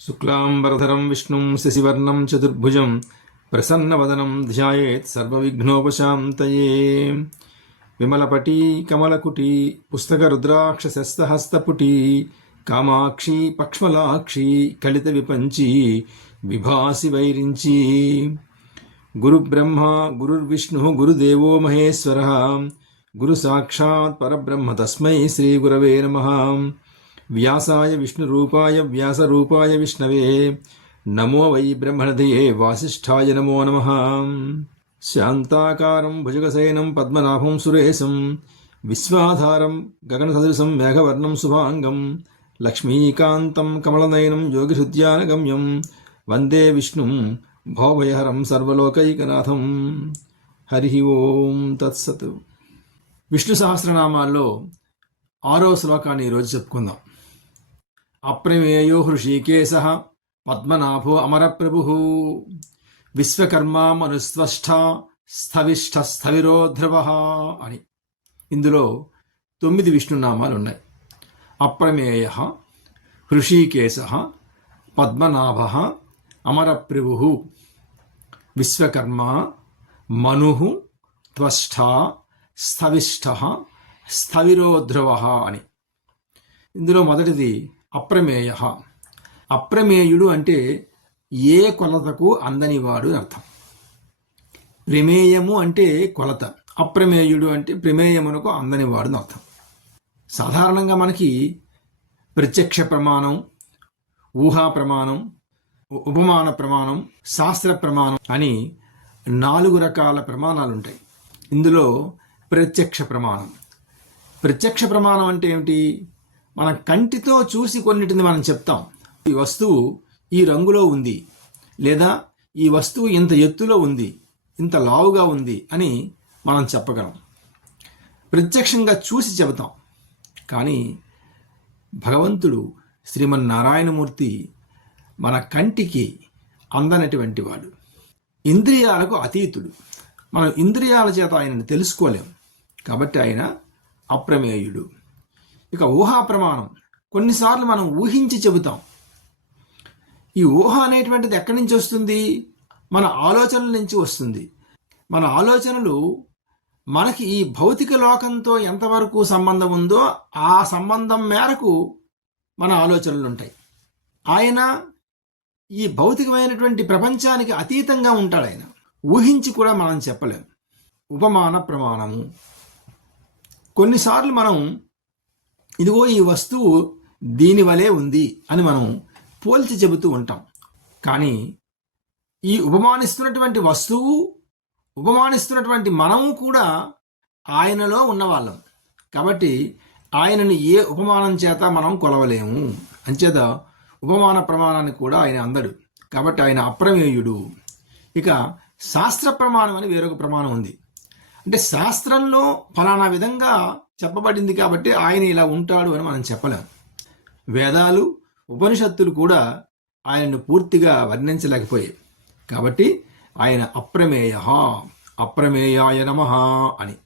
శుక్లాంబరధరం విష్ణుం శశివర్ణం చతుర్భుజం ప్రసన్నవదనం ధ్యాయేత్ సర్వవిఘ్నోపశాంతయే. విమలపటీ కమలకుటీ పుస్తకరుద్రాక్షసస్తహస్తపుటీ కామాక్షి పక్ష్మలాక్షి కలిత విపంచి విభాసి వైరించి. గురుబ్రహ్మ గురుర్విష్ణు గురుదేవో మహేశ్వర గురు సాక్షాత్ పరబ్రహ్మ తస్మై శ్రీ గురవే నమః. వ్యాసాయ విష్ణురూపాయ వ్యాసరూపాయ విష్ణవే నమో వై బ్రహ్మణదయే వాసిష్ఠాయ నమో నమః. శాంతాకారం భుజగశయనం పద్మనాభం సురేశం విశ్వాధారం గగనసదృశం మేఘవర్ణం శుభాంగం లక్ష్మీకాంతం కమలనయనం యోగిహృద్యానగమ్యం వందే విష్ణుం భవభయహరం సర్వలోకైకనాథం. హరి ఓం తత్సత్. విష్ణు సహస్రనామాల్లో 6వ శ్లోకాన్ని ఈరోజు చెప్పుకుందాం. అప్రమేయో హృషీకేశః పద్మనాభో అమరప్రభుః విశ్వకర్మ మనుస్వష్ట స్థవిష్ఠ స్థవిరో ధ్రువః అని. ఇందులో 9 విష్ణునామాలు ఉన్నాయి. అప్రమేయః, హృషీకేశః, పద్మనాభః, అమరప్రభుః, విశ్వకర్మ, మనుః, త్వష్ట, స్థవిష్ఠః, స్థవిరో ధ్రువః అని. ఇందులో మొదటిది అప్రమేయ. అప్రమేయుడు అంటే ఏ కొలతకు అందనివాడు అర్థం. ప్రమేయము అంటే కొలత, అప్రమేయుడు అంటే ప్రమేయమునకు అందనివాడు అని అర్థం. సాధారణంగా మనకి ప్రత్యక్ష ప్రమాణం, ఊహా ప్రమాణం, ఉపమాన ప్రమాణం, శాస్త్ర ప్రమాణం అని 4 రకాల ప్రమాణాలు ఉంటాయి. ఇందులో ప్రత్యక్ష ప్రమాణం. ప్రత్యక్ష ప్రమాణం అంటే ఏమిటి? మన కంటితో చూసి కొన్నిటిని మనం చెప్తాం. ఈ వస్తువు ఈ రంగులో ఉంది, లేదా ఈ వస్తువు ఇంత ఎత్తులో ఉంది, ఇంత లావుగా ఉంది అని మనం చెప్పగలం. ప్రత్యక్షంగా చూసి చెబుతాం. కానీ భగవంతుడు శ్రీమన్నారాయణమూర్తి మన కంటికి అందనటువంటి వాడు, ఇంద్రియాలకు అతీతుడు. మనం ఇంద్రియాల చేత ఆయనను తెలుసుకోలేం. కాబట్టి ఆయన అప్రమేయుడు. ఇక ఊహా ప్రమాణం. కొన్నిసార్లు మనం ఊహించి చెబుతాం. ఈ ఊహ అనేటువంటిది ఎక్కడి నుంచి వస్తుంది? మన ఆలోచనల నుంచి వస్తుంది. మన ఆలోచనలు మనకి ఈ భౌతిక లోకంతో ఎంతవరకు సంబంధం ఉందో ఆ సంబంధం మేరకు మన ఆలోచనలు ఉంటాయి. ఆయన ఈ భౌతికమైనటువంటి ప్రపంచానికి అతీతంగా ఉంటాడు. ఆయన ఊహించి కూడా మనం చెప్పలేం. ఉపమాన ప్రమాణము. కొన్నిసార్లు మనం ఇదిగో ఈ వస్తువు దీని వలె ఉంది అని మనం పోల్చి చెబుతూ ఉంటాం. కానీ ఈ ఉపమానిస్తున్నటువంటి వస్తువు, ఉపమానిస్తున్నటువంటి మనము కూడా ఆయనలో ఉన్నవాళ్ళం. కాబట్టి ఆయనను ఏ ఉపమానం చేత మనం కొలవలేము. అంచేత ఉపమాన ప్రమాణాన్ని కూడా ఆయన అందడు. కాబట్టి ఆయన అప్రమేయుడు. ఇక శాస్త్ర ప్రమాణం అని వేరొక ప్రమాణం ఉంది. అంటే శాస్త్రంలో ఫలానా విధంగా చెప్పబడింది కాబట్టి ఆయన ఇలా ఉంటాడు అని మనం చెప్పలేం. వేదాలు, ఉపనిషత్తులు కూడా ఆయనను పూర్తిగా వర్ణించలేకపోయాయి. కాబట్టి ఆయన అప్రమేయ, అప్రమేయాయ నమః అని.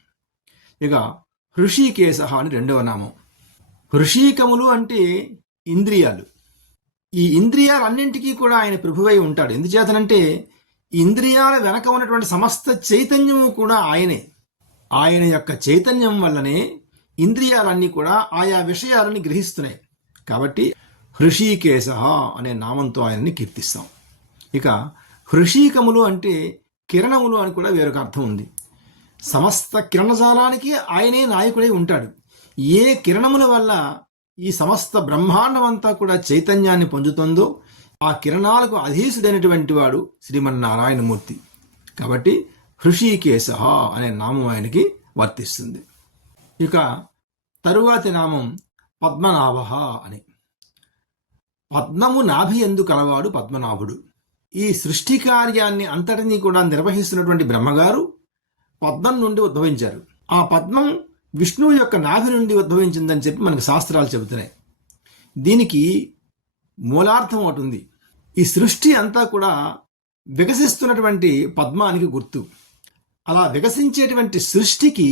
ఇక హృషీకేశ అని 2వ నామం. హృషీకములు అంటే ఇంద్రియాలు. ఈ ఇంద్రియాలన్నింటికీ కూడా ఆయన ప్రభువై ఉంటాడు. ఎందుచేతనంటే ఇంద్రియాల వెనక ఉన్నటువంటి సమస్త చైతన్యము కూడా ఆయనే. ఆయన యొక్క చైతన్యం వల్లనే ఇంద్రియాలన్నీ కూడా ఆయా విషయాలని గ్రహిస్తున్నాయి. కాబట్టి హృషీకేశ అనే నామంతో ఆయన్ని కీర్తిస్తాం. ఇక హృషీకములు అంటే కిరణములు అని కూడా వేరొక అర్థం ఉంది. సమస్త కిరణజాలానికి ఆయనే నాయకుడై ఉంటాడు. ఏ కిరణముల వల్ల ఈ సమస్త బ్రహ్మాండం అంతా కూడా చైతన్యాన్ని పొందుతుందో ఆ కిరణాలకు అధీసుడైనటువంటి వాడు శ్రీమన్నారాయణమూర్తి. కాబట్టి హృషీకేశ అనే నామం ఆయనకి వర్తిస్తుంది. ఇక తరువాతి నామం పద్మనాభ అని. పద్మము నాభి ఎందు కలవాడు పద్మనాభుడు. ఈ సృష్టి కార్యాన్ని అంతటినీ కూడా నిర్వహిస్తున్నటువంటి బ్రహ్మగారు పద్మం నుండి ఉద్భవించారు. ఆ పద్మం విష్ణువు యొక్క నాభి నుండి ఉద్భవించిందని చెప్పి మనకు శాస్త్రాలు చెబుతున్నాయి. దీనికి మూలార్థం ఒకటి ఉంది. ఈ సృష్టి అంతా కూడా వికసిస్తున్నటువంటి పద్మానికి గుర్తు. అలా వికసించేటువంటి సృష్టికి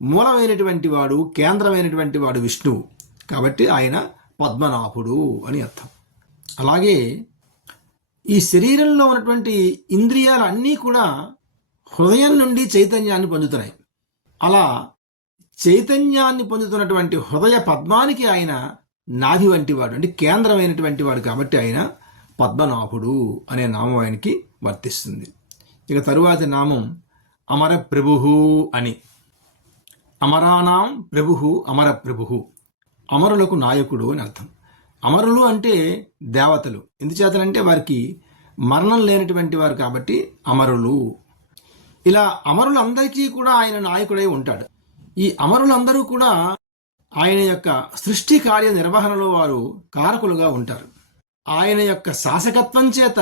మూలమైనటువంటి వాడు, కేంద్రమైనటువంటి వాడు విష్ణువు. కాబట్టి ఆయన పద్మనాభుడు అని అర్థం. అలాగే ఈ శరీరంలో ఉన్నటువంటి ఇంద్రియాలన్నీ కూడా హృదయం నుండి చైతన్యాన్ని పొందుతున్నాయి. అలా చైతన్యాన్ని పొందుతున్నటువంటి హృదయ పద్మానికి ఆయన నాభి వంటి వాడు, అంటే కేంద్రమైనటువంటి వాడు. కాబట్టి ఆయన పద్మనాభుడు అనే నామం ఆయనకి వర్తిస్తుంది. ఇక తరువాతి నామం అమర ప్రభుహు అని. అమరానాం ప్రభుహు అమర ప్రభుహు, అమరులకు నాయకుడు అని అర్థం. అమరులు అంటే దేవతలు. ఎందుచేతనంటే వారికి మరణం లేనటువంటి వారు కాబట్టి అమరులు. ఇలా అమరులందరికీ కూడా ఆయన నాయకుడై ఉంటాడు. ఈ అమరులందరూ కూడా ఆయన యొక్క సృష్టి కార్య నిర్వహణలో వారు కారకులుగా ఉంటారు. ఆయన యొక్క శాసకత్వం చేత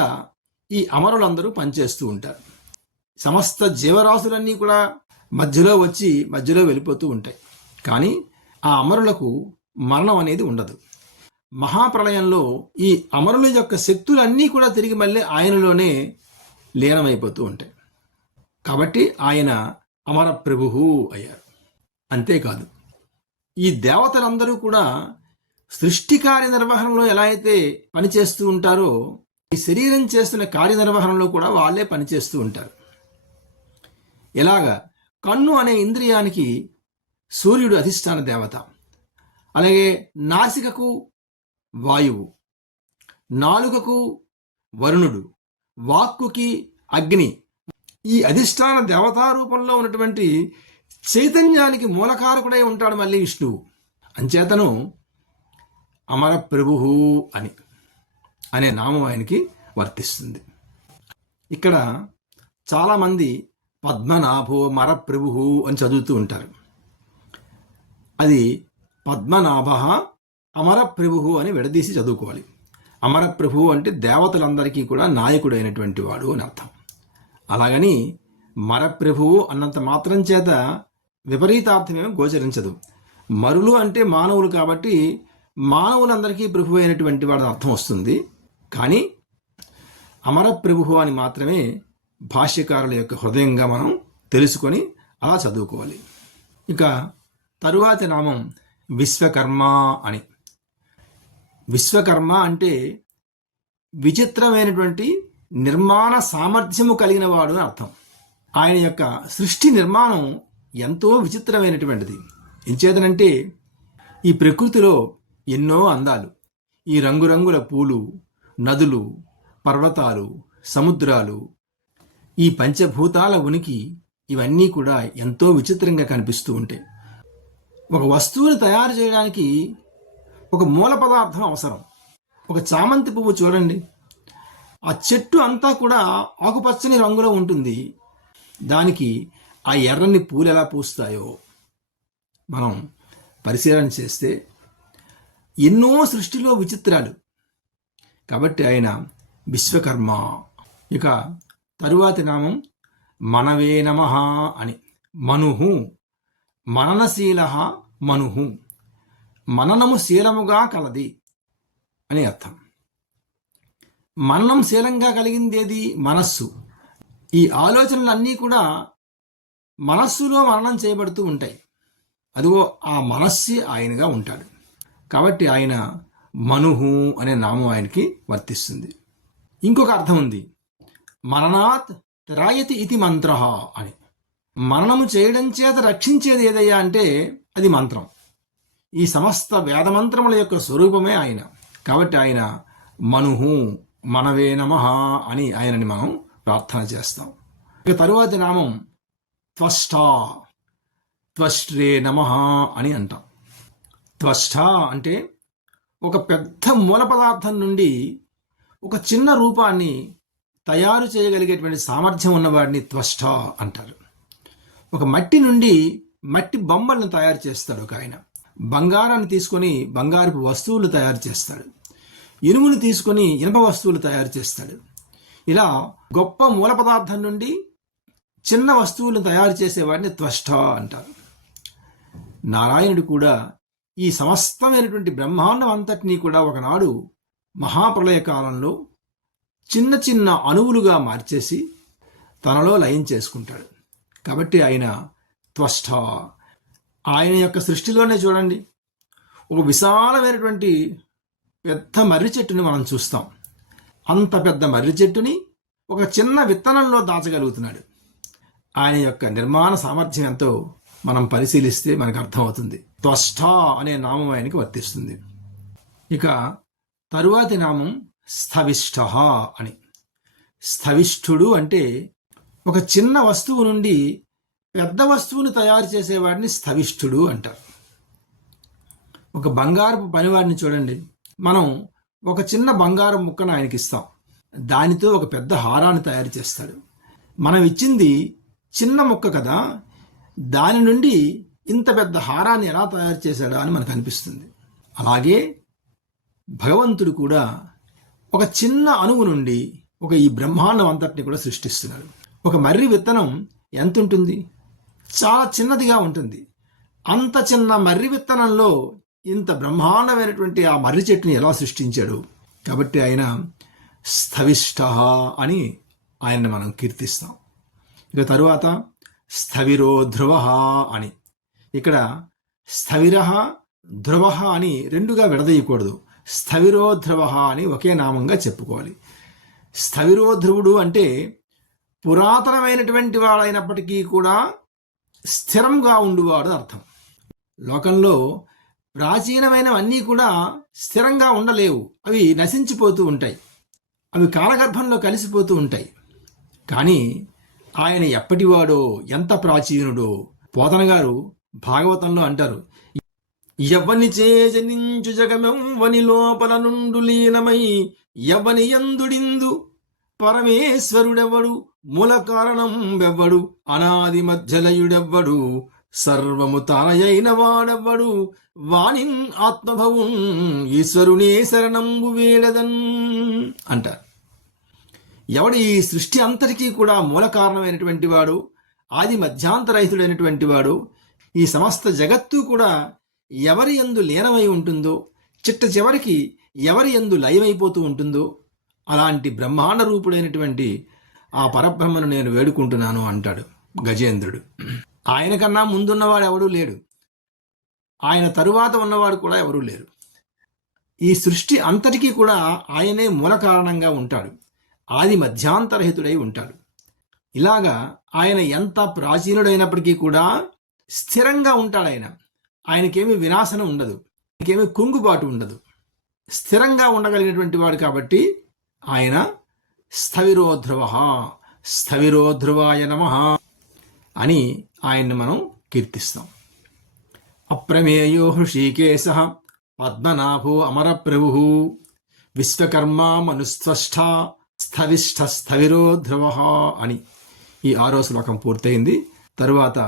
ఈ అమరులందరూ పనిచేస్తూ ఉంటారు. సమస్త జీవరాశులన్నీ కూడా మధ్యలో వచ్చి మధ్యలో వెళ్ళిపోతూ ఉంటాయి. కానీ ఆ అమరులకు మరణం అనేది ఉండదు. మహాప్రళయంలో ఈ అమరుల యొక్క శక్తులన్నీ కూడా తిరిగి మళ్ళీ ఆయనలోనే లీనమైపోతూ ఉంటాయి. కాబట్టి ఆయన అమర ప్రభువు అయ్యారు. అంతేకాదు, ఈ దేవతలందరూ కూడా సృష్టి కార్యనిర్వహణలో ఎలా అయితే పనిచేస్తూ ఉంటారో, ఈ శరీరం చేస్తున్న కార్యనిర్వహణలో కూడా వాళ్ళే పనిచేస్తూ ఉంటారు. ఎలాగా? కన్ను అనే ఇంద్రియానికి సూర్యుడు అధిష్టాన దేవత, అలాగే నాసికకు వాయువు, నాలుకకు వరుణుడు, వాక్కుకి అగ్ని. ఈ అధిష్టాన దేవతా రూపంలో ఉన్నటువంటి చైతన్యానికి మూలకారకుడై ఉంటాడు మళ్ళీ విష్ణువు. అంచేతను అమర ప్రభువు అనే నామం ఆయనకి వర్తిస్తుంది. ఇక్కడ చాలామంది పద్మనాభో మర ప్రభువు అని చదువుతూ ఉంటారు. అది పద్మనాభ అమర ప్రభువు అని విడదీసి చదువుకోవాలి. అమర ప్రభువు అంటే దేవతలందరికీ కూడా నాయకుడైనటువంటి వాడు అని అర్థం. అలాగని మరప్రభువు అన్నంత మాత్రం చేత విపరీతార్థమేమో గోచరించదు. మరులు అంటే మానవులు కాబట్టి మానవులందరికీ ప్రభు అయినటువంటి వాడు అర్థం వస్తుంది. కానీ అమర ప్రభువు అని మాత్రమే భాష్యకారుల యొక్క హృదయంగా మనం తెలుసుకొని అలా చదువుకోవాలి. ఇక తరువాతి నామం విశ్వకర్మ అని. విశ్వకర్మ అంటే విచిత్రమైనటువంటి నిర్మాణ సామర్థ్యము కలిగిన వాడు అని అర్థం. ఆయన యొక్క సృష్టి నిర్మాణం ఎంతో విచిత్రమైనటువంటిది. ఎంచేతనంటే ఈ ప్రకృతిలో ఎన్నో అందాలు, ఈ రంగురంగుల పూలు, నదులు, పర్వతాలు, సముద్రాలు, ఈ పంచభూతాల ఉనికి, ఇవన్నీ కూడా ఎంతో విచిత్రంగా కనిపిస్తూ ఉంటాయి. ఒక వస్తువుని తయారు చేయడానికి ఒక మూల పదార్థం అవసరం. ఒక చామంతి పువ్వు చూడండి, ఆ చెట్టు అంతా కూడా ఆకుపచ్చని రంగులో ఉంటుంది. దానికి ఆ ఎర్రని పూలు ఎలా పూస్తాయో మనం పరిశీలన చేస్తే ఎన్నో సృష్టిలో విచిత్రాలు. కాబట్టి ఆయన విశ్వకర్మ. ఇక తరువాతి నామం మనవే నమః అని. మనుహు, మననశీల మనుహు, మననము శీలముగా కలది అని అర్థం. మననం శీలంగా కలిగింది ఏది? మనస్సు. ఈ ఆలోచనలన్నీ కూడా మనస్సులో మననం చేయబడుతూ ఉంటాయి. అదిగో ఆ మనస్సు ఆయనగా ఉంటాడు. కాబట్టి ఆయన మనుహు అనే నామం ఆయనకి వర్తిస్తుంది. ఇంకొక అర్థం ఉంది, మననాత్ త్రాయతి ఇతి మంత్ర అని. మననము చేయడం చేత రక్షించేది ఏదయ్యా అంటే అది మంత్రం. ఈ సమస్త వేదమంత్రముల యొక్క స్వరూపమే ఆయన. కాబట్టి ఆయన మనుహు, మనవే నమః అని ఆయనని మనం ప్రార్థన చేస్తాం. ఇక తరువాతి నామం త్వష్ట, త్వష్ట్రే నమః అని అంటాం. త్వష్ట అంటే ఒక పెద్ద మూల పదార్థం నుండి ఒక చిన్న రూపాన్ని తయారు చేయగలిగేటువంటి సామర్థ్యం ఉన్నవాడిని త్వష్ట అంటారు. ఒక మట్టి నుండి మట్టి బొమ్మలను తయారు చేస్తాడు ఒక ఆయన. బంగారాన్ని తీసుకొని బంగారపు వస్తువులు తయారు చేస్తాడు. ఇనుమును తీసుకొని ఇనుప వస్తువులు తయారు చేస్తాడు. ఇలా గొప్ప మూల పదార్థం నుండి చిన్న వస్తువులను తయారు చేసేవాడిని త్వష్ట అంటారు. నారాయణుడు కూడా ఈ సమస్తమైనటువంటి బ్రహ్మాండం అంతటినీ కూడా ఒకనాడు మహాప్రళయ కాలంలో చిన్న చిన్న అణువులుగా మార్చేసి తనలో లయం చేసుకుంటాడు. కాబట్టి ఆయన త్వష్ట. ఆయన యొక్క సృష్టిలోనే చూడండి, ఒక విశాలమైనటువంటి పెద్ద మర్రి చెట్టుని మనం చూస్తాం. అంత పెద్ద మర్రి చెట్టుని ఒక చిన్న విత్తనంలో దాచగలుగుతున్నాడు. ఆయన యొక్క నిర్మాణ సామర్థ్యం ఎంతో మనం పరిశీలిస్తే మనకు అర్థమవుతుంది. త్వష్ట అనే నామం ఆయనకి వర్తిస్తుంది. ఇక తరువాతి నామం స్థవిష్ఠ అని. స్థవిష్ఠుడు అంటే ఒక చిన్న వస్తువు నుండి పెద్ద వస్తువుని తయారు చేసేవాడిని స్థవిష్ఠుడు అంటారు. ఒక బంగారపు పనివాడిని చూడండి. మనం ఒక చిన్న బంగారం ముక్కను ఆయనకి ఇస్తాం, దానితో ఒక పెద్ద హారాన్ని తయారు చేస్తాడు. మనం ఇచ్చింది చిన్న ముక్క కదా, దాని నుండి ఇంత పెద్ద హారాన్ని ఎలా తయారు చేశాడా అని మనకు అనిపిస్తుంది. అలాగే భగవంతుడు కూడా ఒక చిన్న అణువు నుండి ఈ బ్రహ్మాండం అంతటిని కూడా సృష్టిస్తున్నాడు. ఒక మర్రి విత్తనం ఎంత ఉంటుంది? చాలా చిన్నదిగా ఉంటుంది. అంత చిన్న మర్రి విత్తనంలో ఇంత బ్రహ్మాండమైనటువంటి ఆ మర్రి చెట్టుని ఎలా సృష్టించాడు? కాబట్టి ఆయన స్థవిష్ఠ అని ఆయన్ని మనం కీర్తిస్తాం. ఇక తరువాత స్థవిరో ధ్రువ అని. ఇక్కడ స్థవిర ధ్రువ అని రెండుగా విడదీయకూడదు. స్థవిరో ధ్రువ అని ఒకే నామంగా చెప్పుకోవాలి. స్థవిరో ధ్రువుడు అంటే పురాతనమైనటువంటి వాడైనప్పటికీ కూడా స్థిరంగా ఉండువాడు అర్థం. లోకంలో ప్రాచీనమైనవన్నీ కూడా స్థిరంగా ఉండలేవు, అవి నశించిపోతూ ఉంటాయి, అవి కాలగర్భంలో కలిసిపోతూ ఉంటాయి. కానీ ఆయన ఎప్పటివాడో, ఎంత ప్రాచీనుడో. పోతన గారు భాగవతంలో అంటారు, ఎవ్వని చేజనించు జగమెవ్వని లోపల నుండు లీనమై ఎవ్వని యందుడిందు పరమేశ్వరుడెవ్వడు, మూల కారణం వెవ్వడు, అనాది మధ్యలయుడెవ్వడు, సర్వము తానయైన వాడెవ్వడు, వాణిన్ ఆత్మభవున్ ఈశ్వరునే శరణంబు వేడదన్ అంటారు. ఎవడు ఈ సృష్టి అంతటికీ కూడా మూల కారణమైనటువంటి వాడు, ఆది మధ్యాంతరహితుడైనటువంటి వాడు, ఈ సమస్త జగత్తు కూడా ఎవరి యందు లీనమై ఉంటుందో, చిట్ట చివరికి ఎవరి యందు లయమైపోతూ ఉంటుందో, అలాంటి బ్రహ్మాండ రూపుడైనటువంటి ఆ పరబ్రహ్మను నేను వేడుకుంటున్నాను అంటాడు గజేంద్రుడు. ఆయన కన్నా ముందున్నవాడు ఎవడూ లేడు, ఆయన తరువాత ఉన్నవాడు కూడా ఎవరూ లేరు. ఈ సృష్టి అంతటికీ కూడా ఆయనే మూల కారణంగా ఉంటాడు, ఆది మధ్యాంతరహితుడై ఉంటాడు. ఇలాగా ఆయన ఎంత ప్రాచీనుడైనప్పటికీ కూడా స్థిరంగా ఉంటాడు. ఆయనకేమీ వినాశనం ఉండదు, ఆయనకేమీ కుంగుబాటు ఉండదు, స్థిరంగా ఉండగలిగినటువంటి వాడు. కాబట్టి ఆయన స్థవిరో ధ్రువ, స్థవిరో ధ్రువాయ నమః అని ఆయన్ని మనం కీర్తిస్తాం. అప్రమేయో హృషీకేశ పద్మనాభో అమరప్రభు విశ్వకర్మ మనుస్త్వష్ట స్థవిష్ఠ స్థవిరో ధ్రువ అని ఈ 6వ శ్లోకం పూర్తయింది. తరువాత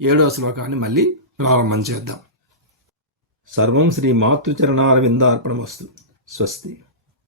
7వ శ్లోకాన్ని మళ్ళీ ప్రారంభం చేద్దాం. సర్వం శ్రీ మాతృచరణారవిందార్పణమస్తు. స్వస్తి.